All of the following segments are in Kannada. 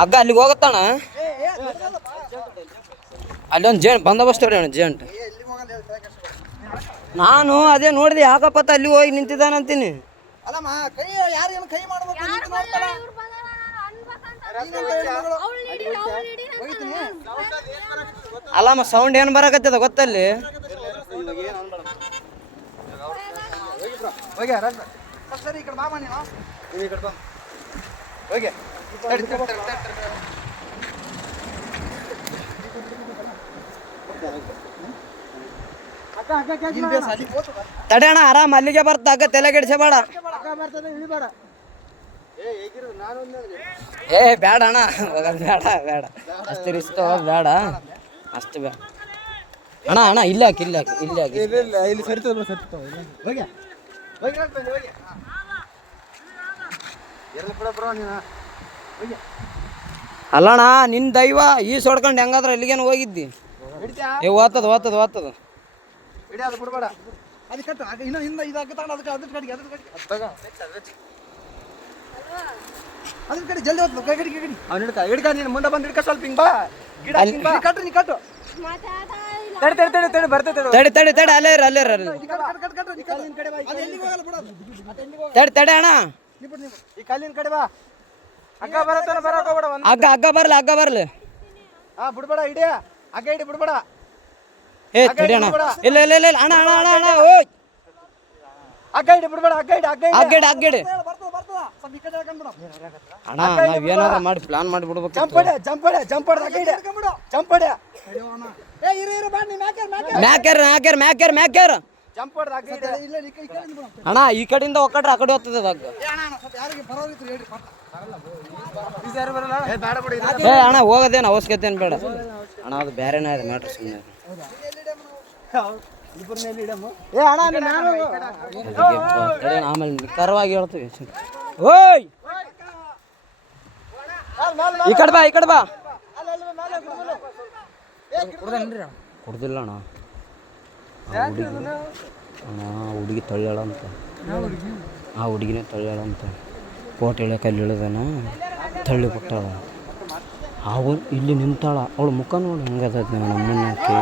ಹಗ್ಗ ಅಲ್ಲಿಗೆ ಹೋಗತ್ತಣ. ಅಲ್ಲೊಂದು ಜೇಂಟ್ ಬಂದೋಬಸ್ತ್ ಹೊಡಿ ಅಣ್ಣ ಜೇಂಟ್. ನಾನು ಅದೇ ನೋಡಿದೆ ಯಾಕಪ್ಪತ್ತ ಅಲ್ಲಿ ಹೋಗಿ ನಿಂತಿದ್ದಾನಂತೀನಿ. ಅಲ್ಲಮ್ಮ ಸೌಂಡ್ ಏನು ಬರಕತ್ತದ ಗೊತ್ತಲ್ಲಿ. ತಡೆ ಅಣ್ಣ ಆರಾಮ್ ಅಲ್ಲಿಗೆ ಬರ್ತ ಹಗ್ಗ ತಲೆ ಕೆಡಿಸಬೇಡ. ಏ ಬೇಡ ಅಣ್ಣ ಬೇಡ ಬೇಡ ಅಷ್ಟು ರಿಸ್ಕ್ ತಗೋದು ಬೇಡ. ಅಷ್ಟು ಬೇಡ ಅಣ್ಣ ಅಣ್ಣ ಇಲ್ಲ ಹಾಕಿ ಇಲ್ಲ ಹಾಕಿ ಇಲ್ಲಿ ಹಾಕಿ ಇಲ್ಲಿ ಸರಿ. ಅಲ್ಲಣ್ಣ ನಿನ್ನ ದೈವ ಈ ಸೊಡ್ಕೊಂಡು ಹೆಂಗಾದ್ರೆ ಎಲ್ಲಿಗೇನು ಹೋಗಿದ್ದಿ. ಏ ಓದ್ತದ ಓದ್ತದ ಓದ್ತದ. ಮುಂದೆ ಬಂದು ಹಿಡ್ಕ ಸ್ವಲ್ಪ ಹಿಂಗ್ ಬಾ. ತಡಿ ತಡಿ ತಡಿ ಅಲ್ಲೇ ಅಲ್ಲೇ ತಡಿ ತಡಿ ಅಣ್ಣ. ಈ ಕಲ್ಲಿನ ಕಡೆ ಬಾ. ಹಗ್ಗ ಬರತ್ತಲ್ಲ ಬರಕ ಹೋಗ್ಬೇಡ. ಹಗ್ಗ ಹಗ್ಗ ಬರ್ಲಿ ಹಗ್ಗ ಬರ್ಲಿ. ಬಿಡ್ಬೇಡ ಹಿಡಿಯ ಹಗ್ಗ ಹಿಡಿ ಬಿಡ್ಬೇಡ. ಏ ತಡಿ ಅಣ್ಣ ಇಲ್ಲ ಇಲ್ಲ ಇಲ್ಲ ಅಣ್ಣ ಅಣ್ಣ ಅಣ್ಣ ಅಣ್ಣ ಓಯ್ ಹಗ್ಗ ಹಿಡಿ ಬಿಡ್ಬೇಡ. ಹಗ್ಗ ಹಿಡಿ ಹಗ್ಗ ಅಗ್ಗಡಿ ಅಗ್ಗಡಿ ಅಣ್ಣ ನಾವ್ ಏನಾದ್ರು ಮಾಡಿ ಪ್ಲಾನ್ ಮಾಡಿ ಬಿಡ್ಬೇಕು. ಜಂಪಡೆ ಜಂಪಡೆ ಜಂಪಡೆ ಹಗ್ಗ ಹಿಡಿ ಜಂಪಡೆ. ಮ್ಯಾಕ್ಯಾರ ಮ್ಯಾಕ್ಯಾರ ಮ್ಯಾಕ್ಯಾರ ಮ್ಯಾಕ್ಯಾರ ಜಂಪಡೆ ಹಗ್ಗ ಹಿಡಿ. ಅಣ್ಣ ಈ ಕಡೆಯಿಂದ ಒಕ್ಕಟ್ರೆ ಆ ಕಡೆ ಹೋಗ್ತದೆ ಹಗ್ಗ. ಏ ಅಣ್ಣ ಹೋಗೋದೇನು ಅವಶ್ಯಕತೆ ಏನು ಬೇಡ ಅಣ್ಣ. ಅದು ಬೇರೆನೇ ಇದೆ ಮ್ಯಾಟ್ರ್ ಸುಮ್ಮನೆ. ಆಮೇಲೆ ನಿಖರವಾಗಿ ಹೇಳ್ತೀವಿ. ಓಯ್ ಈ ಕಡೆ ಬಾ ಈ ಕಡೆ ಬಾ. ಕುಡ್ದಿಲ್ಲ ಅಣ್ಣ. ಅಣ್ಣ ಹುಡುಗಿ ತಳ್ಳ್ಯಾಳ ಅಂತ. ಆ ಹುಡುಗಿನೇ ತಳ್ಳ್ಯಾಳ ಅಂತ. ಕೋಟೆ ಇಳಿಯೋಕೆ ಅಲ್ಲಿ ಇಳಿದಾನ ತಳ್ಳಿ ಬಿಟ್ಟಾಳ. ಅವನು ಇಲ್ಲಿ ನಿಂತಾಳ. ಅವಳು ಮುಖ ನೋಡಿ ಹಂಗದ ನಮ್ಮನ್ನಕ್ಕೆ.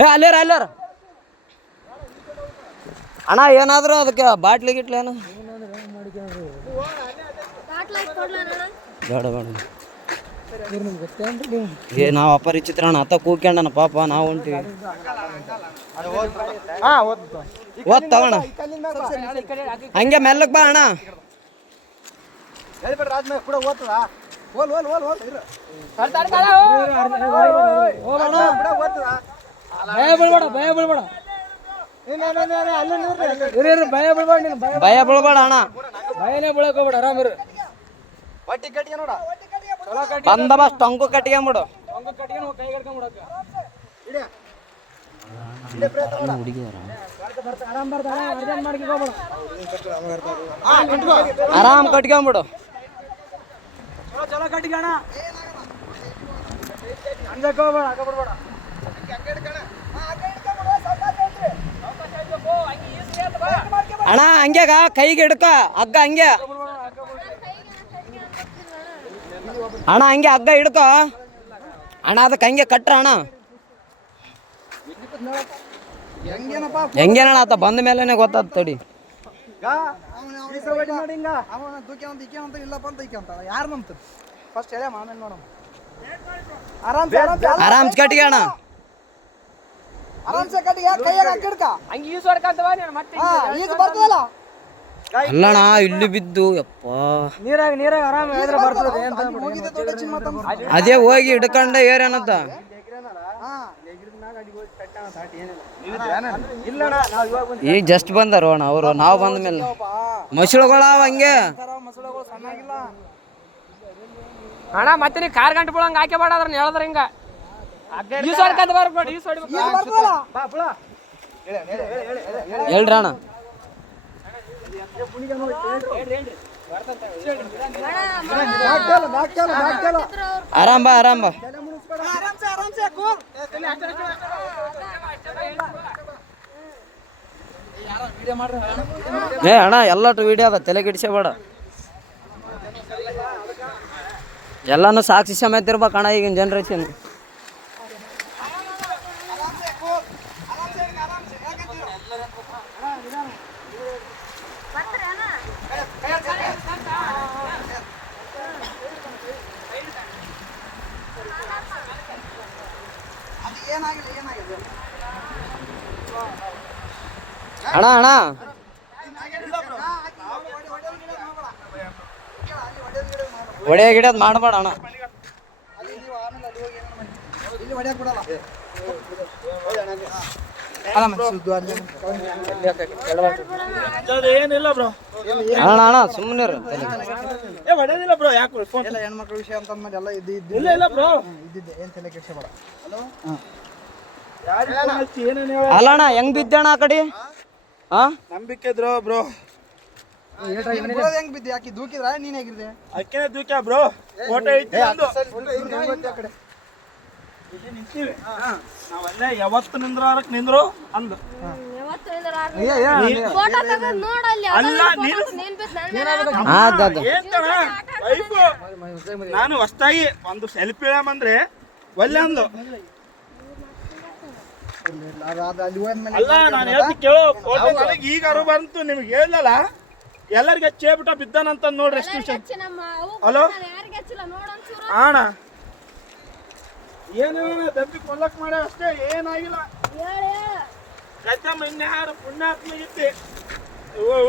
ಏ ಅಲ್ಲೇರ ಅಲ್ಲೇರ ಅಣ್ಣ ಏನಾದರೂ ಅದಕ್ಕೆ ಬಾಟ್ಲಿ ಗಿಟ್ಲಿ ಏನು ಬೇಡ ಬೇಡ. ಏ ನಾವು ಅಪರಿಚಿತ್ರ ಅಣ್ಣ ಅತ್ತ ಕೂಕ್ಯಂಡನ ಪಾಪ ನಾವು ಹೊಂಟಿವಿ. ಓದ್ ತಗೋಣ ಹಂಗೆ ಮೆಲ್ಲಕ್ ಬಾ ಅಣ್ಣ. ಭಯ ಬೀಳ್ಬೇಡ ಅಣ್ಣ. ಭಯನೇ ಬೀಳಕ್ ಹೋಗ್ಬೇಡ ಆರಾಮಿರು. ಬಂದೋಬಸ್ತ್ ಟೊಂಕು ಕಟ್ಕೊಂಬಿಡು. ಆರಾಮ್ ಕಟ್ಕೊಂಬಿಡು. ಚಲೋ ಕಟ್ಟಿಗಣ ಅನ್ಬೇಕು ಹೋಗ್ಬೇಡ ಹಗ್ಗ ಬಿಡ್ಬೇಡ. ಅಣ್ಣ ಹಂಗ್ಯಾಗ ಕೈಗೆ ಹಿಡ್ಕ ಹಗ್ಗ ಹಂಗೆ ಅಣ್ಣ ಹಂಗೆ ಹಗ್ಗ ಹಿಡ್ಕೊ ಅಣ್ಣ. ಅದಕ್ಕೆ ಹಂಗೆ ಕಟ್ರ ಅಣ್ಣ. ಹೆಂಗೇನಣ್ಣ ಆತ ಬಂದ ಮೇಲೆನೆ ಗೊತ್ತಾದ ತಡಿ. ಆರಾಮ್ ಕಟ್ಟಿಗೆ ಅಣ್ಣ. ಅಲ್ಲಣ್ಣ ಇಲ್ಲಿ ಬಿದ್ದು ಯಪ್ಪ ನೀರಾಗ ಆರಾಮ ಬರ್ತದೆ. ಅದೇ ಹೋಗಿ ಹಿಡ್ಕೊಂಡ ಏರೇನತ್ತ. ಈಗ ಜಸ್ಟ್ ಬಂದಾರ ಅಣ್ಣ ಅವರು. ನಾವು ಬಂದ ಮೇಲೆ ಮಸಳುಗಳವ ಹಂಗೆ ಅಣ್ಣ. ಮತ್ತೆ ನೀ ಕಾರ್ ಗಂಟೆ ಬಿಡಂಗ ಹಾಕಿ ಬೇಡ ಅದ್ರ ಹೇಳಿದ್ರ ಹಿಂಗ ಹೇಳ್ರಿ ಅಣ್ಣ. ಆರಾಮ್ ಬಾ ಆರಾಮ್ ಬಾ. ಏ ಅಣ್ಣ ಎಲ್ಲಟು ವಿಡಿಯೋ ಅದ ತಲೆ ಕೆಡಿಸಬೇಡ. ಎಲ್ಲಾನು ಸಾಕ್ಷಿ ಸಮೇತ ಇರ್ಬೇಕಣ್ಣ ಈಗಿನ ಜನ್ರೇಷನ್. ಅಣ್ಣ ಅಣ್ಣ ಹೊಡೆಯ ಗಿಡದ್ ಮಾಡಬೇಡ ಅಣ್ಣ. ಏನಿಲ್ಲ ಬ್ರೋ, ಅಣ್ಣ ಅಣ್ಣ ಸುಮ್ಮನೆ ಹೊಡೆದಿಲ್ಲ ಬ್ರೋ. ಯಾಕೆ ಹೆಣ್ಮಕ್ಳ ವಿಷಯ ಅಂತ ಅಂದ್ಮೇಲೆ ಎಲ್ಲ ಇಲ್ಲ ಇಲ್ಲ ಬ್ರೋ, ಇದ್ದಿದ್ದೆ ಏನ್ ತಲೆ ಕೆಡ್ಸ್ಕೊಬೇಡ. ಏನೇನು ಹೇಳ ಅಲ್ಲ ಅಣ್ಣ ಹೆಂಗ್ ಬಿದ್ದಣ್ಣ ಆ ಕಡೆ? ಹಾ ನಂಬಿಕೆ ಇದ್ರು ಬ್ರೋ. ಹೆಂಗ್ ಬಿದ್ದೆ? ಯಾಕೆ ದೂಕಿದ್ರ ನೀನ್ ಹೇಗಿದ್ದೆ? ಅಕ್ಕೇನೆ ದೂಕ್ಯ ಬ್ರೋ. ಫೋಟೋ ಐತಿ ಒಂದು. ಇಲ್ಲಿ ನಿಂತೀವಿ ನಾವಲ್ಲೇ ಯಾವತ್ತು ನಿಂದ್ರಾರಕ್ ನಿಂದ್ರು ಅಂದು. ಅಲ್ಲ ನೀನು ಏನ್ತಣ ವೈಫು ನಾನು ಹೊಸ್ತಾಗಿ ಒಂದು ಸೆಲ್ಫಿ ಇಳಮಂದ್ರೆ ಒಲ್ಲೆ ಅಂದು. ಅಲ್ಲ ನಾನು ಹೇಳ್ತಿ ಕೇಳೋ, ಫೋಟೋ ನನಗೆ ಈಗ ಅರು ಬಂತು, ನಿಮ್ಗೆ ಹೇಳಲ್ಲ ಎಲ್ಲರಿಗೆ ಹಚ್ಚೇಬಿಟ್ಟ ಬಿದ್ದಾನಂತ ನೋಡ್ರಿ ಎಷ್ಟು ವಿಷಯ. ಹಲೋ ಅಣ್ಣ ಏನೇನ ದಬ್ಬಿ ಕೊಲ್ಲಕ್ ಮಾಡ ಅಷ್ಟೇ, ಏನಾಗಿಲ್ಲ. ಕಚ್ಚಮ್ಮ ಇನ್ಯಾರು ಪುಣ್ಯಾತ್ಮಗಿತ್ತಿ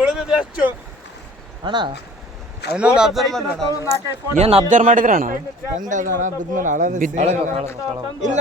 ಉಳಿದಿದೆ ಅಷ್ಟು. ಅಣ್ಣ ಇನ್ನೊಂದು ಅಬ್ಸರ್ವ್ ಏನ್ ಅಬ್ಸರ್ವ್ ಮಾಡಿದ್ರಿ ಅಣ್ಣ? ಗಂಡ ಬಿದ್ಮೇಲೆ ಬಿದ್ದ ಇಲ್ಲ